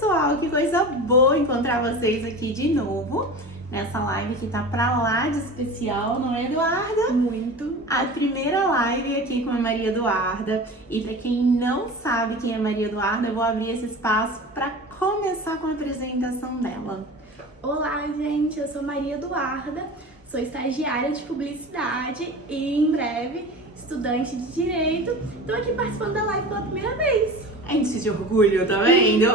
pessoal, que coisa boa encontrar vocês aqui de novo nessa live que tá pra lá de especial, não é, Eduarda? Muito. A primeira live aqui com a Maria Eduarda, e pra quem não sabe quem é Maria Eduarda, eu vou abrir esse espaço pra começar com a apresentação dela. Olá, gente, eu sou Maria Eduarda, sou estagiária de publicidade e em breve estudante de direito. Estou aqui participando da live pela primeira vez. A gente de orgulho, tá vendo?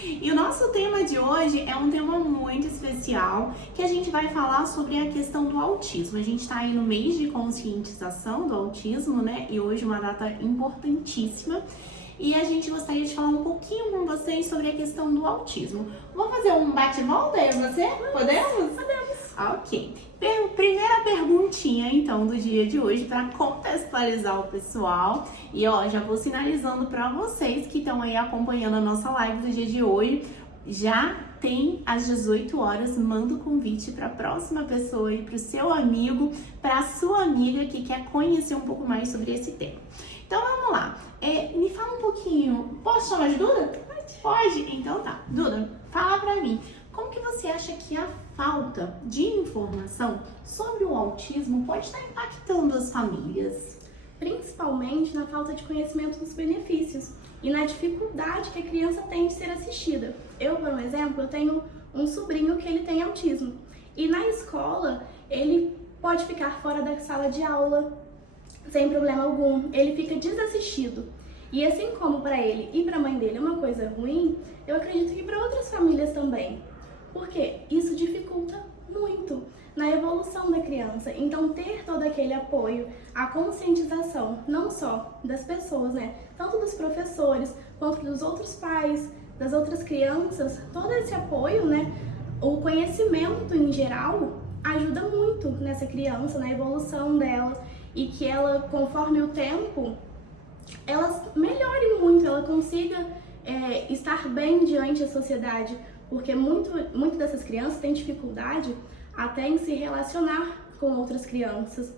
E o nosso tema de hoje é um tema muito especial, que a gente vai falar sobre a questão do autismo. A gente tá aí no mês de conscientização do autismo, né? E hoje uma data importantíssima. E a gente gostaria de falar um pouquinho com vocês sobre a questão do autismo. Vamos fazer um bate-volta aí, você? Podemos? Podemos. Ok. Primeira perguntinha, então, do dia de hoje, para contextualizar o pessoal. E, ó, já vou sinalizando para vocês que estão aí acompanhando a nossa live do dia de hoje. Já tem às 18 horas, manda o convite para a próxima pessoa e para o seu amigo, para a sua amiga que quer conhecer um pouco mais sobre esse tema. Então, vamos lá. Me fala um pouquinho. Posso chamar de Duda? Pode? Então tá. Duda, fala pra mim. Como que você acha que a falta de informação sobre o autismo pode estar impactando as famílias? Principalmente na falta de conhecimento dos benefícios e na dificuldade que a criança tem de ser assistida. Eu, por exemplo, eu tenho um sobrinho que ele tem autismo. E na escola, ele pode ficar fora da sala de aula sem problema algum. Ele fica desassistido. E assim como para ele e para a mãe dele é uma coisa ruim, eu acredito que para outras famílias também. Porque isso dificulta muito na evolução da criança. Então, ter todo aquele apoio, a conscientização, não só das pessoas, né? Tanto dos professores, quanto dos outros pais, das outras crianças, todo esse apoio, né? O conhecimento em geral ajuda muito nessa criança, na evolução dela. E que ela, conforme o tempo, ela melhore muito, ela consiga estar bem diante da sociedade. Porque muito dessas crianças têm dificuldade até em se relacionar com outras crianças,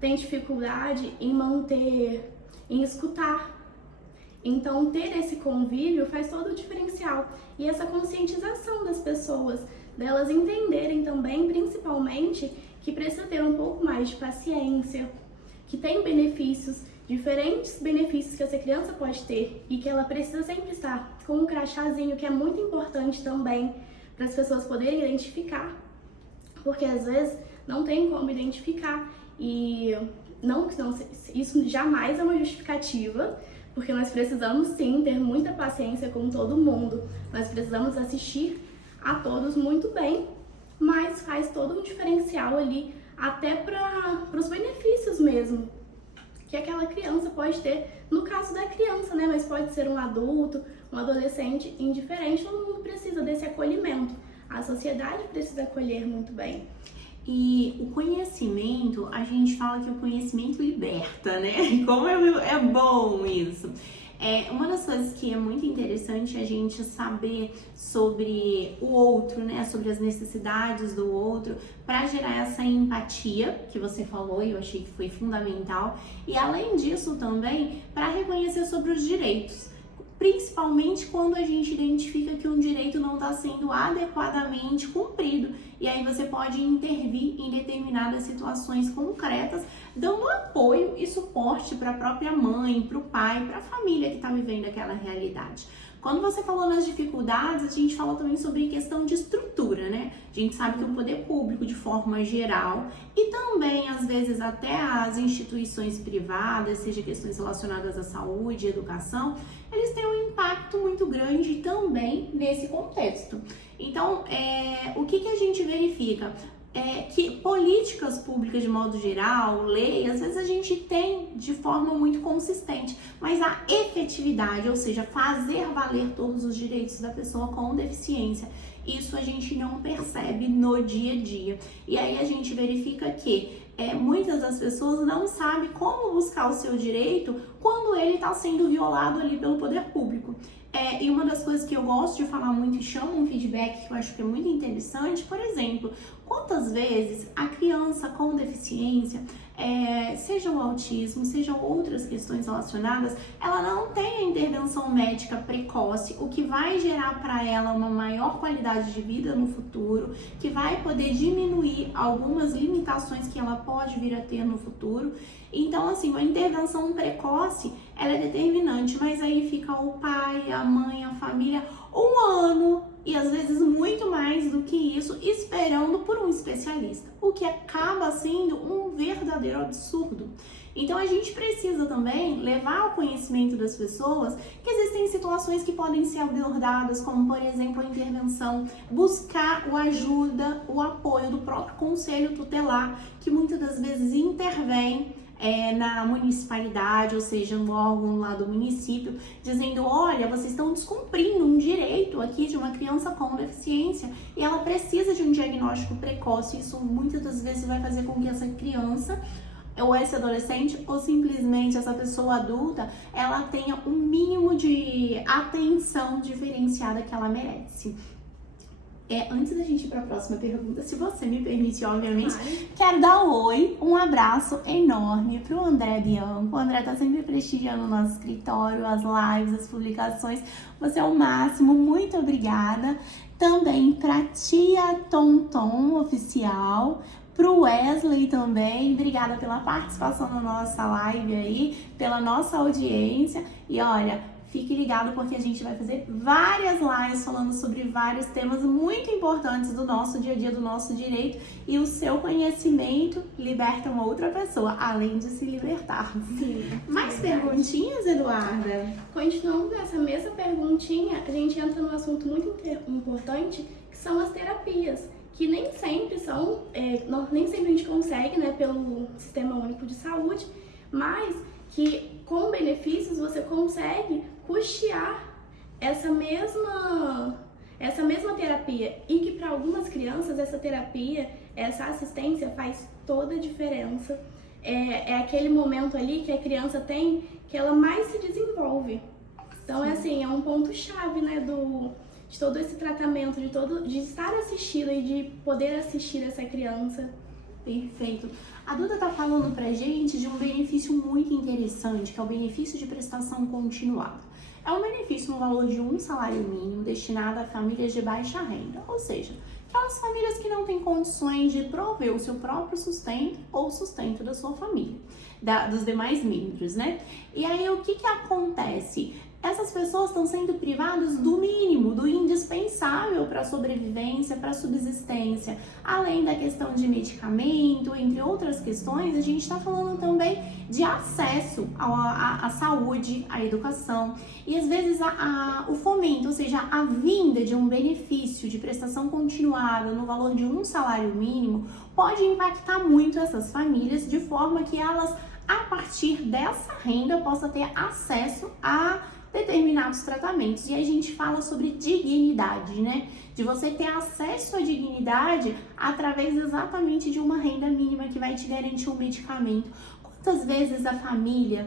tem dificuldade em manter, em escutar. Então, ter esse convívio faz todo o diferencial. E essa conscientização das pessoas, delas entenderem também, principalmente, que precisa ter um pouco mais de paciência, que tem benefícios, diferentes benefícios que essa criança pode ter e que ela precisa sempre estar com um crachazinho, que é muito importante também para as pessoas poderem identificar, porque às vezes não tem como identificar e isso jamais é uma justificativa, porque nós precisamos sim ter muita paciência com todo mundo, nós precisamos assistir a todos muito bem, mas faz todo um diferencial ali até para os benefícios mesmo que aquela criança pode ter, no caso da criança, né? Mas pode ser um adulto, um adolescente, indiferente, todo mundo precisa desse acolhimento. A sociedade precisa acolher muito bem. E o conhecimento, a gente fala que o conhecimento liberta, né? Como é bom isso. Uma das coisas que é muito interessante a gente saber sobre o outro, né? Sobre as necessidades do outro, para gerar essa empatia que você falou e eu achei que foi fundamental. E além disso também, para reconhecer sobre os direitos. Principalmente quando a gente identifica que um direito não está sendo adequadamente cumprido. E aí você pode intervir em determinadas situações concretas, dando apoio e suporte para a própria mãe, para o pai, para a família que está vivendo aquela realidade. Quando você falou nas dificuldades, a gente falou também sobre questão de estrutura, né? A gente sabe que o poder público, de forma geral, e também, às vezes, até as instituições privadas, seja questões relacionadas à saúde, educação, eles têm um impacto muito grande também nesse contexto. Então, o que a gente verifica? Que políticas públicas de modo geral, lei, às vezes a gente tem de forma muito consistente, mas a efetividade, ou seja, fazer valer todos os direitos da pessoa com deficiência, isso a gente não percebe no dia a dia. E aí a gente verifica que muitas das pessoas não sabem como buscar o seu direito quando ele está sendo violado ali pelo poder público. E uma das coisas que eu gosto de falar muito e chamo um feedback que eu acho que é muito interessante, por exemplo, quantas vezes a criança com deficiência, seja o autismo, sejam outras questões relacionadas, ela não tem a intervenção médica precoce, o que vai gerar para ela uma maior qualidade de vida no futuro, que vai poder diminuir algumas limitações que ela pode vir a ter no futuro. Então, assim, a intervenção precoce, ela é determinante, mas aí fica o pai, a mãe, a família, 1 ano e às vezes muito mais do que isso, esperando por um especialista, o que acaba sendo um verdadeiro absurdo. Então a gente precisa também levar ao conhecimento das pessoas que existem situações que podem ser abordadas, como por exemplo a intervenção, buscar a ajuda, o apoio do próprio conselho tutelar, que muitas das vezes intervém na municipalidade, ou seja, no órgão lá do município, dizendo, olha, vocês estão descumprindo um direito aqui de uma criança com deficiência e ela precisa de um diagnóstico precoce. Isso muitas das vezes vai fazer com que essa criança ou esse adolescente, ou simplesmente essa pessoa adulta, ela tenha um mínimo de atenção diferenciada que ela merece. Antes da gente ir para a próxima pergunta, se você me permite, obviamente, quero dar um abraço enorme para o André Bianco. O André tá sempre prestigiando o nosso escritório, as lives, as publicações. Você é o máximo, muito obrigada. Também para Tia Tonton Oficial, pro Wesley também, obrigada pela participação na nossa live aí, pela nossa audiência. E olha, fique ligado porque a gente vai fazer várias lives falando sobre vários temas muito importantes do nosso dia a dia, do nosso direito, e o seu conhecimento liberta uma outra pessoa, além de se libertar. Sim, Mais perguntinhas, Eduarda? Continuando essa mesma perguntinha, a gente entra num assunto muito importante, que são as terapias, que nem sempre nem sempre a gente consegue, né, pelo Sistema Único de Saúde, mas que com benefícios você consegue custear essa mesma terapia, e que para algumas crianças essa terapia, essa assistência faz toda a diferença. É aquele momento ali que a criança tem que ela mais se desenvolve. Então é um ponto chave, né, de todo esse tratamento, de estar assistida e de poder assistir essa criança. Perfeito. A Duda tá falando pra gente de um benefício muito interessante, que é o benefício de prestação continuada. É um benefício no valor de um salário mínimo destinado a famílias de baixa renda, ou seja, aquelas famílias que não têm condições de prover o seu próprio sustento ou o sustento da sua família, dos demais membros, né? E aí o que acontece? Essas pessoas estão sendo privadas do mínimo, do indispensável para a sobrevivência, para a subsistência. Além da questão de medicamento, entre outras questões, a gente está falando também de acesso à saúde, à educação. E às vezes o fomento, ou seja, a vinda de um benefício de prestação continuada no valor de um salário mínimo, pode impactar muito essas famílias, de forma que elas, a partir dessa renda, possam ter acesso a determinados tratamentos. E a gente fala sobre dignidade, né? De você ter acesso à dignidade através exatamente de uma renda mínima que vai te garantir um medicamento. Quantas vezes a família,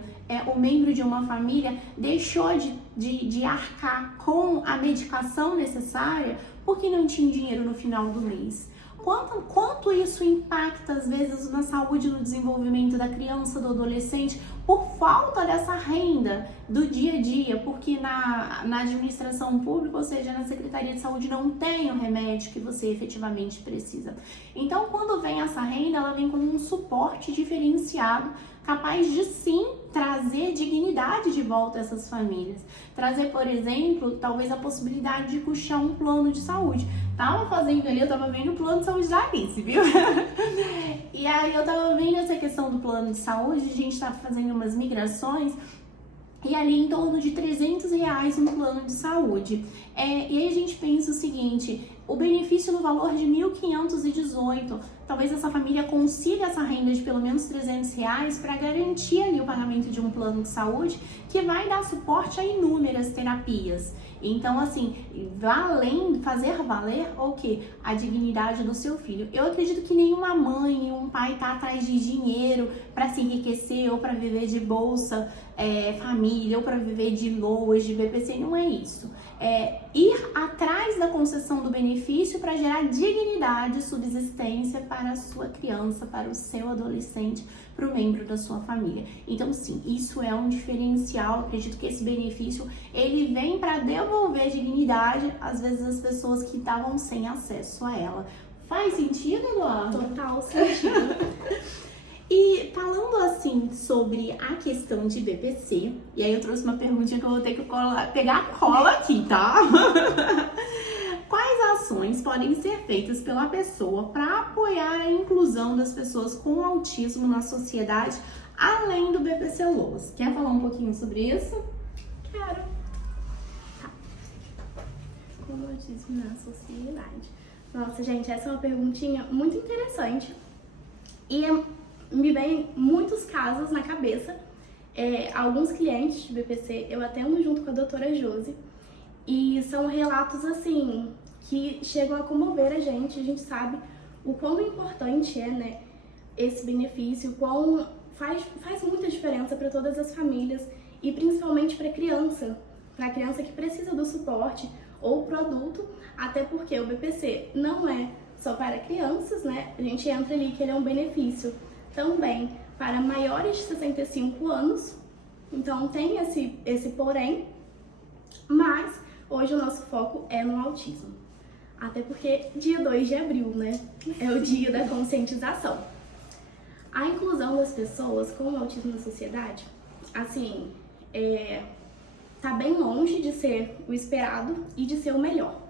o membro de uma família deixou de arcar com a medicação necessária porque não tinha dinheiro no final do mês? Quanto isso impacta, às vezes, na saúde e no desenvolvimento da criança, do adolescente, por falta dessa renda do dia a dia, porque na administração pública, ou seja, na Secretaria de Saúde, não tem o remédio que você efetivamente precisa. Então, quando vem essa renda, ela vem como um suporte diferenciado, capaz de sim trazer dignidade de volta a essas famílias. Trazer, por exemplo, talvez a possibilidade de custear um plano de saúde. Eu tava vendo o plano de saúde da Alice, viu? E aí eu tava vendo essa questão do plano de saúde, a gente tá fazendo umas migrações, e ali em torno de R$300 um plano de saúde. E aí a gente pensa o seguinte, o benefício no valor de R$1.518, talvez essa família consiga essa renda de pelo menos R$300 para garantir ali o pagamento de um plano de saúde que vai dar suporte a inúmeras terapias. Então, assim, fazer valer o quê? A dignidade do seu filho. Eu acredito que nenhuma mãe e um pai tá atrás de dinheiro para se enriquecer ou para viver de bolsa família ou para viver de LOAS, de BPC, não é isso. É ir atrás da concessão do benefício para gerar dignidade e subsistência para a sua criança, para o seu adolescente, para o membro da sua família. Então, sim, isso é um diferencial. Acredito que esse benefício, ele vem para devolver dignidade, às vezes, às pessoas que estavam sem acesso a ela. Faz sentido, Eduardo? Total sentido. E falando assim sobre a questão de BPC, e aí eu trouxe uma perguntinha que eu vou ter que pegar a cola aqui, tá? Quais ações podem ser feitas pela pessoa para apoiar a inclusão das pessoas com autismo na sociedade, além do BPC LOAS? Quer falar um pouquinho sobre isso? Quero. Tá. Com autismo na sociedade. Nossa, gente, essa é uma perguntinha muito interessante. E me vem muitos casos na cabeça. Alguns clientes de BPC eu atendo junto com a doutora Josi. E são relatos, assim, que chegam a comover a gente sabe o quão importante é, né, esse benefício, o quão faz muita diferença para todas as famílias e principalmente para a criança que precisa do suporte ou pro adulto, até porque o BPC não é só para crianças, né? A gente entra ali que ele é um benefício também para maiores de 65 anos, então tem esse porém, mas hoje o nosso foco é no autismo. Até porque dia 2 de abril, né? É o dia da conscientização. A inclusão das pessoas com autismo na sociedade, assim, tá bem longe de ser o esperado e de ser o melhor.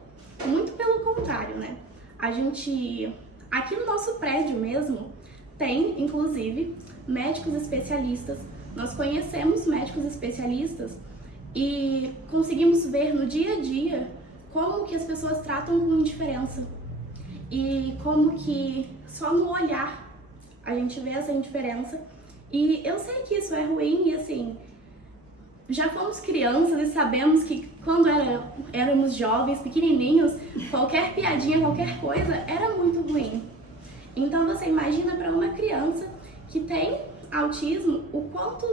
Muito pelo contrário, né? A gente, aqui no nosso prédio mesmo, tem, inclusive, médicos especialistas. Nós conhecemos médicos especialistas e conseguimos ver no dia a dia como que as pessoas tratam com indiferença e como que só no olhar a gente vê essa indiferença. E eu sei que isso é ruim e assim, já fomos crianças e sabemos que quando éramos jovens, pequenininhos, qualquer piadinha, qualquer coisa era muito ruim. Então você imagina para uma criança que tem autismo o quanto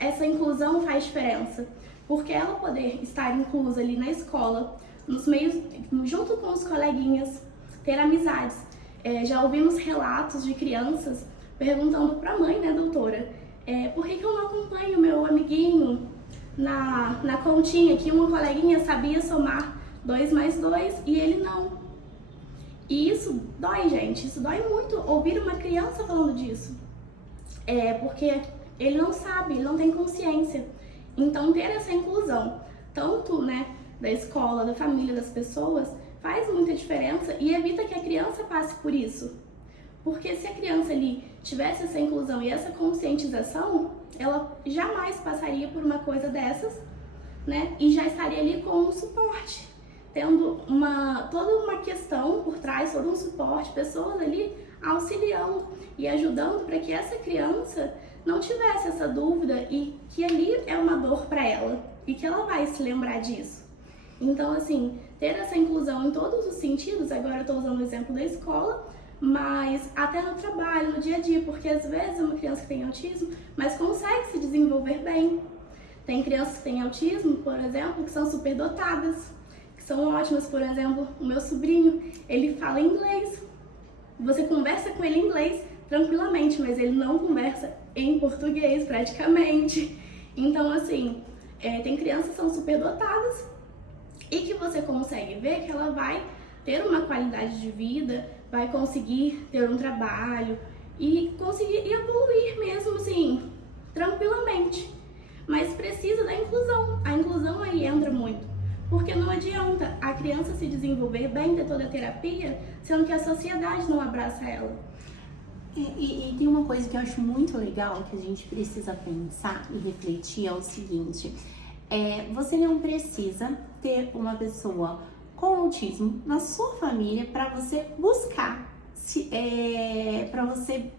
essa inclusão faz diferença. Porque ela poder estar inclusa ali na escola, nos meios, junto com os coleguinhas, ter amizades. Já ouvimos relatos de crianças perguntando para a mãe, né, doutora, por que eu não acompanho meu amiguinho na continha, que uma coleguinha sabia somar 2 mais 2 e ele não. E isso dói, gente, isso dói muito ouvir uma criança falando disso. Porque ele não sabe, ele não tem consciência. Então ter essa inclusão, tanto, né, da escola, da família, das pessoas, faz muita diferença e evita que a criança passe por isso. Porque se a criança ali tivesse essa inclusão e essa conscientização, ela jamais passaria por uma coisa dessas, né? E já estaria ali com um suporte, tendo toda uma questão por trás, todo um suporte, pessoas ali auxiliando e ajudando para que essa criança não tivesse essa dúvida e que ali é uma dor para ela e que ela vai se lembrar disso. Então, assim, ter essa inclusão em todos os sentidos, agora eu estou usando o exemplo da escola, mas até no trabalho, no dia a dia, porque às vezes é uma criança que tem autismo, mas consegue se desenvolver bem. Tem crianças que têm autismo, por exemplo, que são superdotadas, que são ótimas. Por exemplo, o meu sobrinho, ele fala inglês. Você conversa com ele em inglês tranquilamente, mas ele não conversa em português praticamente. Então, assim, tem crianças que são superdotadas e que você consegue ver que ela vai ter uma qualidade de vida, vai conseguir ter um trabalho e conseguir evoluir mesmo, assim, tranquilamente. Mas precisa da inclusão. A inclusão aí entra muito. Porque não adianta a criança se desenvolver bem, ter toda a terapia, sendo que a sociedade não abraça ela. E tem uma coisa que eu acho muito legal, que a gente precisa pensar e refletir, é o seguinte. Você não precisa ter uma pessoa com autismo na sua família para você buscar, para você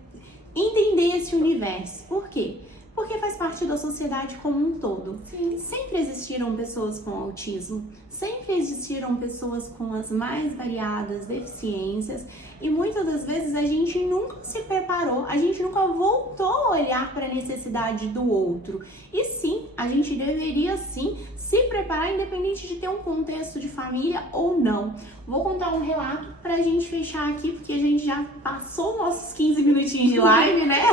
entender esse universo. Por quê? Porque faz parte da sociedade como um todo. Sim. Sempre existiram pessoas com autismo, sempre existiram pessoas com as mais variadas deficiências e muitas das vezes a gente nunca se preparou, a gente nunca voltou a olhar para a necessidade do outro. E sim, a gente deveria sim se preparar independente de ter um contexto de família ou não. Vou contar um relato pra gente fechar aqui, porque a gente já passou nossos 15 minutinhos de live, né?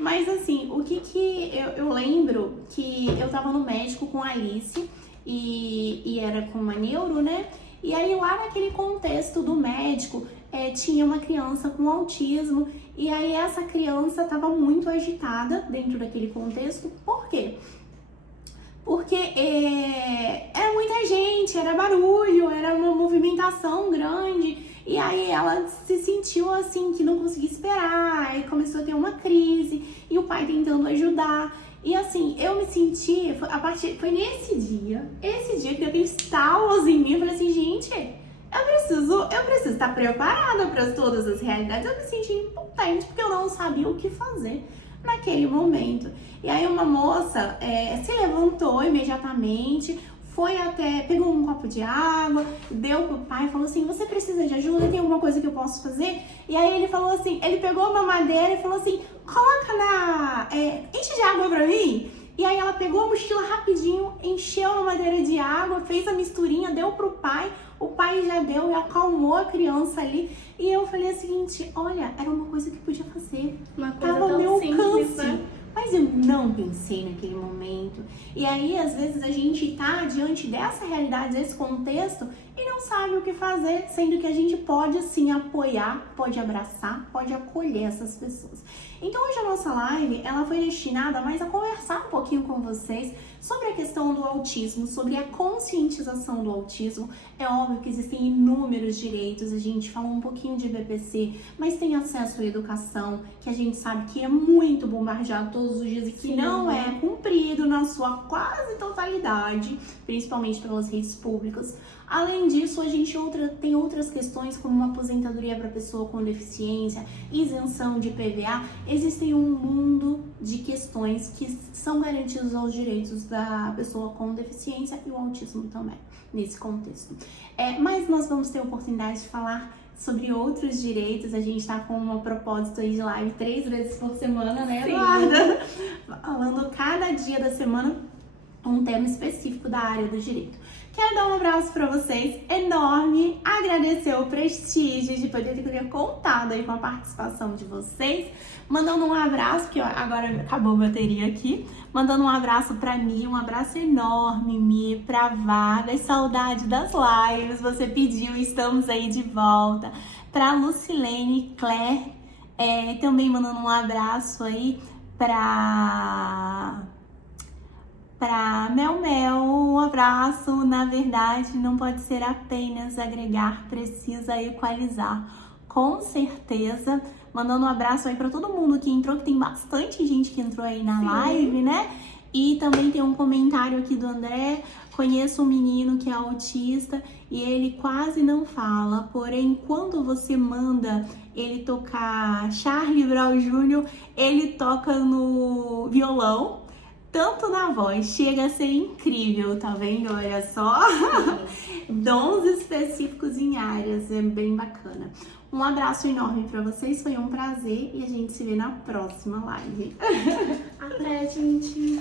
Mas assim, o que eu lembro que eu tava no médico com a Alice e era com uma neuro, né? E aí lá naquele contexto do médico, tinha uma criança com autismo e aí essa criança tava muito agitada dentro daquele contexto. Por quê? Porque era muita gente, era barulho, era uma movimentação grande e aí ela se sentiu assim que não conseguia esperar e começou a ter uma crise e o pai tentando ajudar. E assim, eu me senti, foi nesse dia que deu aquele estalos em mim, eu falei assim, gente, eu preciso estar preparada para todas as realidades. Eu me senti impotente porque eu não sabia o que fazer naquele momento. E aí uma moça se levantou imediatamente, foi até, pegou um copo de água, deu pro pai e falou assim, você precisa de ajuda? Tem alguma coisa que eu posso fazer? E aí ele falou assim, ele pegou uma madeira e falou assim, coloca enche de água pra mim. E aí ela pegou a mochila rapidinho, encheu a madeira de água, fez a misturinha, deu pro pai, o pai já deu e acalmou a criança ali. E eu falei o seguinte, olha, era uma coisa que podia fazer. Uma coisa tava ao tão meu simples, alcance. né? Mas eu não pensei naquele momento. E aí, às vezes, a gente tá diante dessa realidade, desse contexto, e não sabe o que fazer, sendo que a gente pode, sim, apoiar, pode abraçar, pode acolher essas pessoas. Então, hoje a nossa live, ela foi destinada mais a conversar um pouquinho com vocês sobre a questão do autismo, sobre a conscientização do autismo. É óbvio que existem inúmeros direitos, a gente falou um pouquinho de BPC, mas tem acesso à educação, que a gente sabe que é muito bombardeado todos os dias e que não é cumprido na sua quase totalidade, principalmente pelas redes públicas. Além disso, a gente tem outras questões como uma aposentadoria para pessoa com deficiência, isenção de IPVA. Existem um mundo de questões que são garantidos aos direitos da pessoa com deficiência e o autismo também, nesse contexto. Mas nós vamos ter a oportunidade de falar sobre outros direitos. A gente tá com uma propósito aí de live 3 vezes por semana, né, Eduarda? Falando cada dia da semana um tema específico da área do direito. Quero dar um abraço para vocês enorme, agradecer o prestígio de poder ter contado aí com a participação de vocês, mandando um abraço, que agora acabou a bateria aqui, mandando um abraço para Mi, um abraço enorme, Mi, pra Vargas, saudade das lives, você pediu, estamos aí de volta, pra Lucilene, Claire, também mandando um abraço aí pra Mel Mel, um abraço. Na verdade, não pode ser apenas agregar, precisa equalizar, com certeza. Mandando um abraço aí para todo mundo que entrou, que tem bastante gente que entrou aí na live, né? E também tem um comentário aqui do André, conheço um menino que é autista e ele quase não fala, porém quando você manda ele tocar Charlie Brown Jr., ele toca no violão, tanto na voz, chega a ser incrível, tá vendo? Olha só, dons específicos em áreas, é bem bacana. Um abraço enorme pra vocês, foi um prazer e a gente se vê na próxima live. Até, gente!